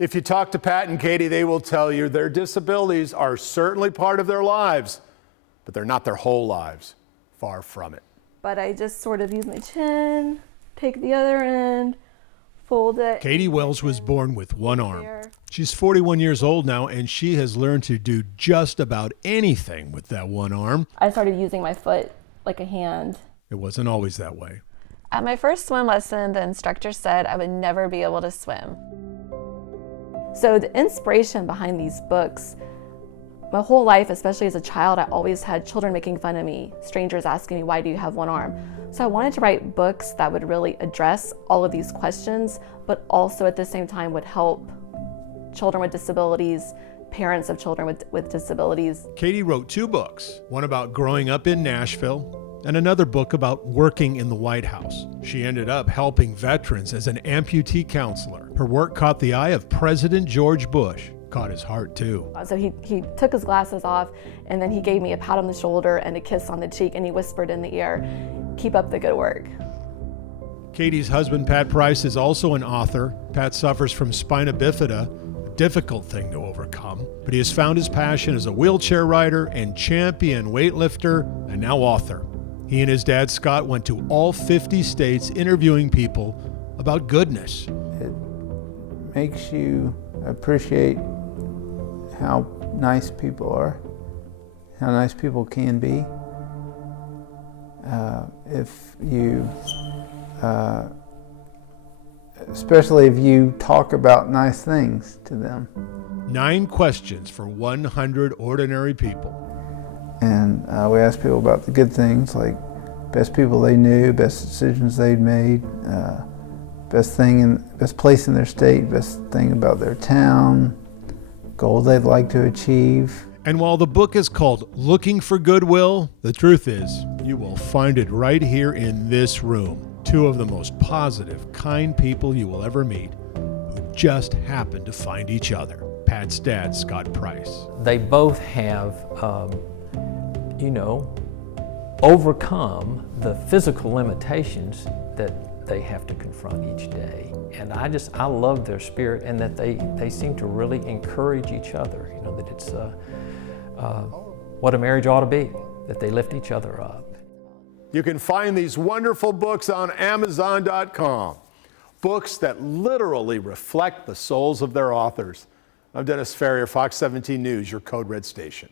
If you talk to Pat and Katie, they will tell you their disabilities are certainly part of their lives, but they're not their whole lives. Far from it. But I just sort of use my chin, take the other end, fold it. Katie Wells was born with one arm. She's 41 years old now, and she has learned to do just about anything with that one arm. I started using my foot like a hand. It wasn't always that way. At my first swim lesson, the instructor said I would never be able to swim. So the inspiration behind these books, my whole life, especially as a child, I always had children making fun of me, strangers asking me, why do you have one arm? So I wanted to write books that would really address all of these questions, but also at the same time would help children with disabilities, parents of children with disabilities. Katie wrote 2 books, one about growing up in Nashville and another book about working in the White House. She ended up helping veterans as an amputee counselor. Her work caught the eye of President George Bush. Caught his heart too. So he took his glasses off, and then he gave me a pat on the shoulder and a kiss on the cheek, and he whispered in the ear, "Keep up the good work." Katie's husband, Pat Price, is also an author. Pat suffers from spina bifida, a difficult thing to overcome, but he has found his passion as a wheelchair rider and champion weightlifter, and now author. He and his dad, Scott, went to all 50 states interviewing people about goodness. It makes you appreciate how nice people are, how nice people can be. If you, especially if you talk about nice things to them. 9 questions for 100 ordinary people. And we asked people about the good things, like best people they knew, best decisions they'd made, best place in their state, best thing about their town, goal they'd like to achieve. And while the book is called Looking for Goodwill, the truth is you will find it right here in this room. 2 of the most positive, kind people you will ever meet who just happen to find each other. Pat's dad, Scott Price. They both have, overcome the physical limitations that they have to confront each day. And I love their spirit, and that they seem to really encourage each other, that it's what a marriage ought to be, that they lift each other up. You can find these wonderful books on Amazon.com. Books that literally reflect the souls of their authors. I'm Dennis Ferrier, Fox 17 News, your Code Red station.